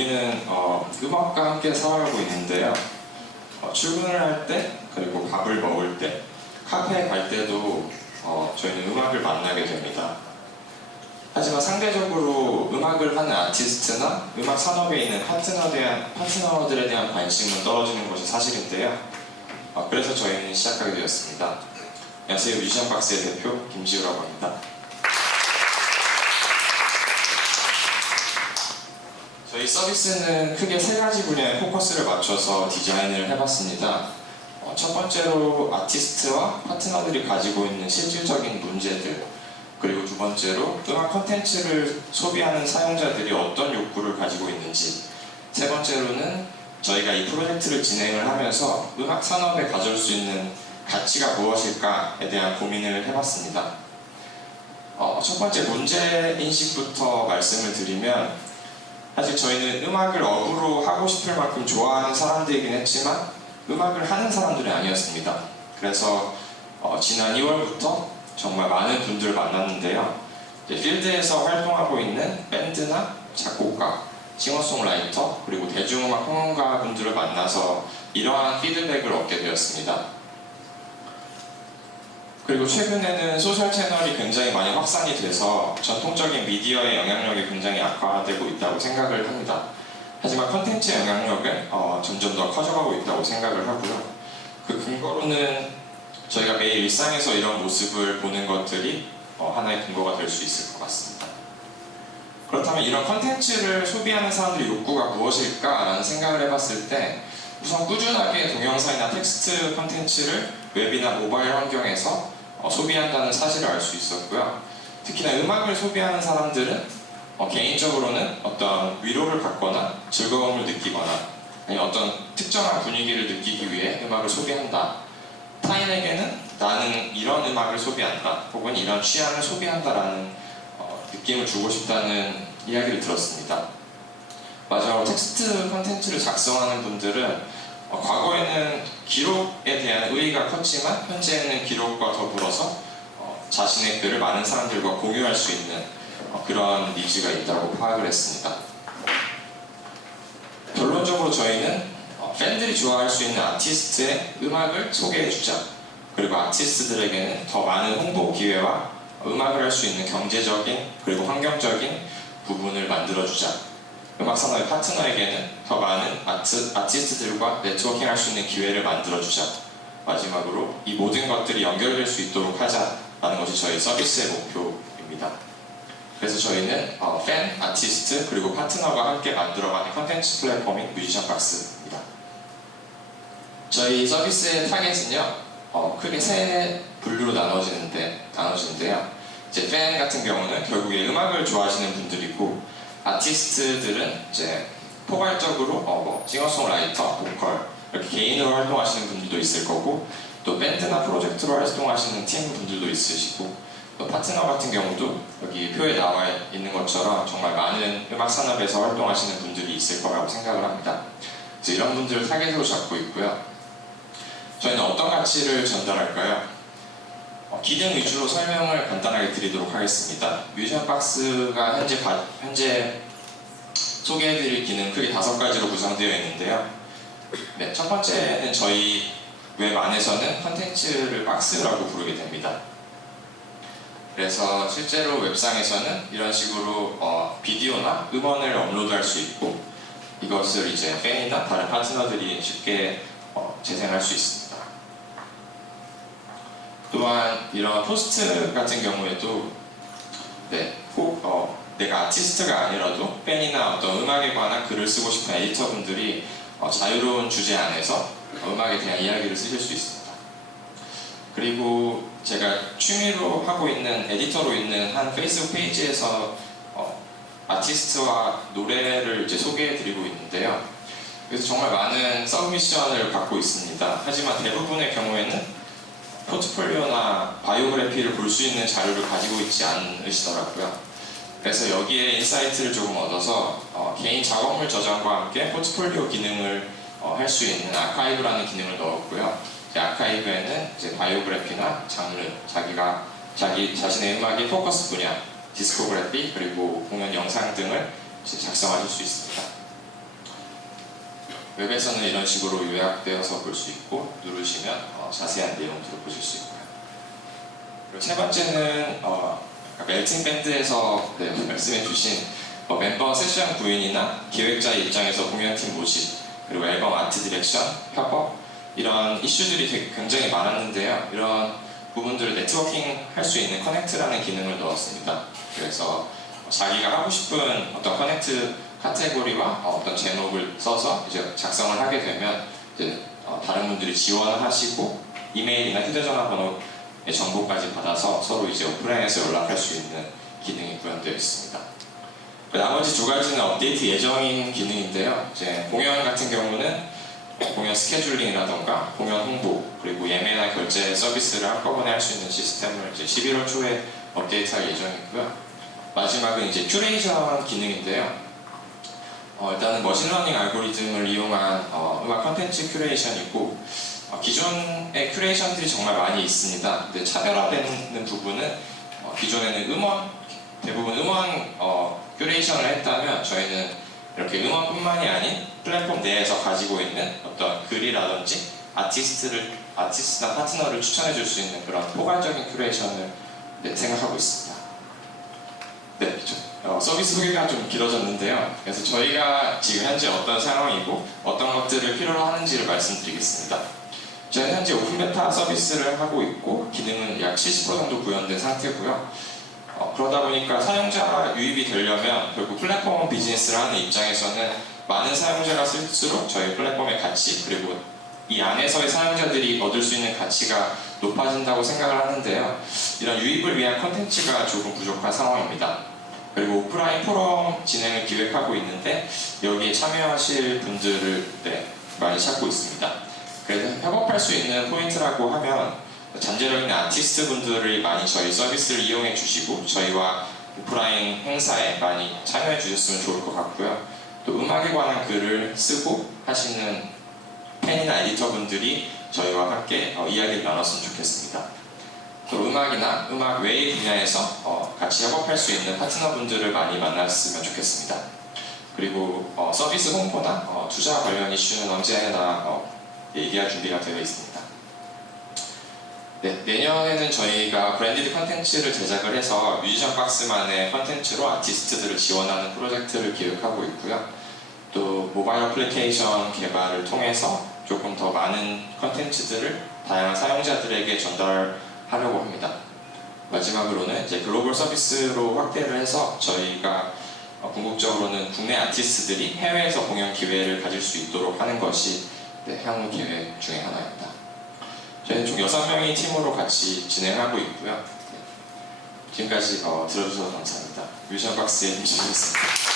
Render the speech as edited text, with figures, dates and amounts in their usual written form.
우리는 음악과 함께 살아가고 있는데요. 출근을 할 때, 그리고 밥을 먹을 때, 카페에 갈 때도 저희는 음악을 만나게 됩니다. 하지만 상대적으로 음악을 하는 아티스트나 음악 산업에 있는 파트너들에 대한 관심은 떨어지는 것이 사실인데요. 그래서 저희는 시작하게 되었습니다. 안녕하세요. 뮤지션 박스의 대표 김지우라고 합니다. 저희 서비스는 크게 세 가지 분야에 포커스를 맞춰서 디자인을 해봤습니다. 첫 번째로 아티스트와 파트너들이 가지고 있는 실질적인 문제들, 그리고 두 번째로 음악 콘텐츠를 소비하는 사용자들이 어떤 욕구를 가지고 있는지, 세 번째로는 저희가 이 프로젝트를 진행을 하면서 음악 산업에 가져올 수 있는 가치가 무엇일까에 대한 고민을 해봤습니다. 첫 번째 문제인식부터 말씀을 드리면, 사실 저희는 음악을 업으로 하고 싶을 만큼 좋아하는 사람들이긴 했지만 음악을 하는 사람들이 아니었습니다. 그래서 지난 2월부터 정말 많은 분들을 만났는데요. 필드에서 활동하고 있는 밴드나 작곡가, 싱어송라이터, 그리고 대중음악 평론가 분들을 만나서 이러한 피드백을 얻게 되었습니다. 그리고 최근에는 소셜 채널이 굉장히 많이 확산이 돼서 전통적인 미디어의 영향력이 굉장히 악화되고 있다고 생각을 합니다. 하지만 콘텐츠의 영향력은 점점 더 커져가고 있다고 생각을 하고요. 그 근거로는 저희가 매일 일상에서 이런 모습을 보는 것들이 하나의 근거가 될 수 있을 것 같습니다. 그렇다면 이런 콘텐츠를 소비하는 사람들의 욕구가 무엇일까라는 생각을 해봤을 때, 우선 꾸준하게 동영상이나 텍스트 콘텐츠를 웹이나 모바일 환경에서 소비한다는 사실을 알 수 있었고요. 특히나 음악을 소비하는 사람들은 개인적으로는 어떤 위로를 받거나 즐거움을 느끼거나 아니면 어떤 특정한 분위기를 느끼기 위해 음악을 소비한다. 타인에게는 나는 이런 음악을 소비한다, 혹은 이런 취향을 소비한다라는 느낌을 주고 싶다는 이야기를 들었습니다. 마지막으로 텍스트 콘텐츠를 작성하는 분들은 과거에는 기록에 대한 의의가 컸지만 현재는 기록과 더불어서 자신의 글을 많은 사람들과 공유할 수 있는 그런 니즈가 있다고 파악을 했습니다. 결론적으로 저희는 팬들이 좋아할 수 있는 아티스트의 음악을 소개해주자, 그리고 아티스트들에게는 더 많은 홍보 기회와 음악을 할 수 있는 경제적인 그리고 환경적인 부분을 만들어주자, 음악산업의 파트너에게는 더 많은 아티스트들과 네트워킹할 수 있는 기회를 만들어주자, 마지막으로 이 모든 것들이 연결될 수 있도록 하자라는 것이 저희 서비스의 목표입니다. 그래서 저희는 팬, 아티스트, 그리고 파트너가 함께 만들어가는 컨텐츠 플랫폼인 뮤지션 박스입니다. 저희 서비스의 타겟은요, 크게 세 분류로 나눠지는데요. 이제 팬 같은 경우는 결국에 음악을 좋아하시는 분들이고, 아티스트들은 이제 포괄적으로 싱어송라이터, 보컬 이렇게 개인으로 활동하시는 분들도 있을 거고, 또 밴드나 프로젝트로 활동하시는 팀 분들도 있으시고, 또 파트너 같은 경우도 여기 표에 나와 있는 것처럼 정말 많은 음악 산업에서 활동하시는 분들이 있을 거라고 생각을 합니다. 그래서 이런 분들을 타겟으로 잡고 있고요. 저희는 어떤 가치를 전달할까요? 기능 위주로 설명을 간단하게 드리도록 하겠습니다. 뮤지션 박스가 현재 소개해드릴 기능 크게 5가지로 구성되어 있는데요. 네, 첫 번째는 저희 웹 안에서는 컨텐츠를 박스라고 부르게 됩니다. 그래서 실제로 웹상에서는 이런 식으로 비디오나 음원을 업로드할 수 있고, 이것을 이제 팬이나 다른 파트너들이 쉽게 재생할 수 있습니다. 또한 이런 포스트 같은 경우에도 꼭 내가 아티스트가 아니라도 팬이나 어떤 음악에 관한 글을 쓰고 싶은 에디터분들이 자유로운 주제 안에서 음악에 대한 이야기를 쓰실 수 있습니다. 그리고 제가 취미로 하고 있는 에디터로 있는 한 페이스북 페이지에서 아티스트와 노래를 이제 소개해드리고 있는데요. 그래서 정말 많은 서브미션을 받고 있습니다. 하지만 대부분의 경우에는 포트폴리오나 바이오그래피를 볼 수 있는 자료를 가지고 있지 않으시더라고요. 그래서 여기에 인사이트를 조금 얻어서 개인 작업물 저장과 함께 포트폴리오 기능을 할 수 있는 아카이브라는 기능을 넣었고요. 아카이브에는 이제 바이오그래피나 장르, 자기 자신의 음악의 포커스 분야, 디스코그래피, 그리고 공연 영상 등을 작성하실 수 있습니다. 웹에서는 이런 식으로 요약되어서 볼 수 있고 누르시면 자세한 내용들을 보실 수 있고요. 그리고 세 번째는 멜팅 밴드에서 말씀해 주신 멤버 세션 구인이나 기획자의 입장에서 공연팀 모집, 그리고 앨범 아트 디렉션, 협업 이런 이슈들이 굉장히 많았는데요. 이런 부분들을 네트워킹 할 수 있는 커넥트라는 기능을 넣었습니다. 그래서 자기가 하고 싶은 어떤 커넥트 카테고리와 어떤 제목을 써서 이제 작성을 하게 되면 이제 다른 분들이 지원을 하시고 이메일이나 휴대전화 번호의 정보까지 받아서 서로 이제 오프라인에서 연락할 수 있는 기능이 구현되어 있습니다. 나머지 두 가지는 업데이트 예정인 기능인데요. 이제 공연 같은 경우는 공연 스케줄링이라던가 공연 홍보 그리고 예매나 결제 서비스를 한꺼번에 할 수 있는 시스템을 이제 11월 초에 업데이트할 예정이고요. 마지막은 이제 큐레이션 기능인데요. 일단은 머신러닝 알고리즘을 이용한 음악 컨텐츠 큐레이션이고 기존의 큐레이션들이 정말 많이 있습니다. 근데 차별화되는 부분은 기존에는 대부분 음원 큐레이션을 했다면 저희는 이렇게 음원뿐만이 아닌 플랫폼 내에서 가지고 있는 어떤 글이라든지 아티스트나 파트너를 추천해 줄 수 있는 그런 포괄적인 큐레이션을 생각하고 있습니다. 네, 서비스 소개가 좀 길어졌는데요. 그래서 저희가 지금 현재 어떤 상황이고 어떤 것들을 필요로 하는지를 말씀드리겠습니다. 저희는 현재 오픈 베타 서비스를 하고 있고 기능은 약 70% 정도 구현된 상태고요. 그러다 보니까 사용자 유입이 되려면 결국 플랫폼 비즈니스를 하는 입장에서는 많은 사용자가 쓸수록 저희 플랫폼의 가치 그리고 이 안에서의 사용자들이 얻을 수 있는 가치가 높아진다고 생각을 하는데요. 이런 유입을 위한 컨텐츠가 조금 부족한 상황입니다. 그리고 오프라인 포럼 진행을 기획하고 있는데 여기에 참여하실 분들을 많이 찾고 있습니다. 그래서 협업할 수 있는 포인트라고 하면 잠재력 있는 아티스트 분들이 많이 저희 서비스를 이용해 주시고 저희와 오프라인 행사에 많이 참여해 주셨으면 좋을 것 같고요. 또 음악에 관한 글을 쓰고 하시는 팬이나 에디터 분들이 저희와 함께 이야기를 나눴으면 좋겠습니다. 또 음악이나 음악 외의 분야에서 같이 협업할 수 있는 파트너 분들을 많이 만났으면 좋겠습니다. 그리고 서비스 홍보나 투자 관련 이슈는 언제나 얘기할 준비가 되어 있습니다. 네, 내년에는 저희가 브랜디드 컨텐츠를 제작을 해서 뮤지션 박스만의 컨텐츠로 아티스트들을 지원하는 프로젝트를 기획하고 있고요. 또 모바일 어플리케이션 개발을 통해서 조금 더 많은 컨텐츠들을 다양한 사용자들에게 전달하려고 합니다. 마지막으로는 이제 글로벌 서비스로 확대를 해서 저희가 궁극적으로는 국내 아티스트들이 해외에서 공연 기회를 가질 수 있도록 하는 것이 향후 계획 중에 하나입니다. 저희는 총 6명의 팀으로 같이 진행하고 있고요. 지금까지 들어주셔서 감사합니다. 뮤지션 박스의 임시이었습니다.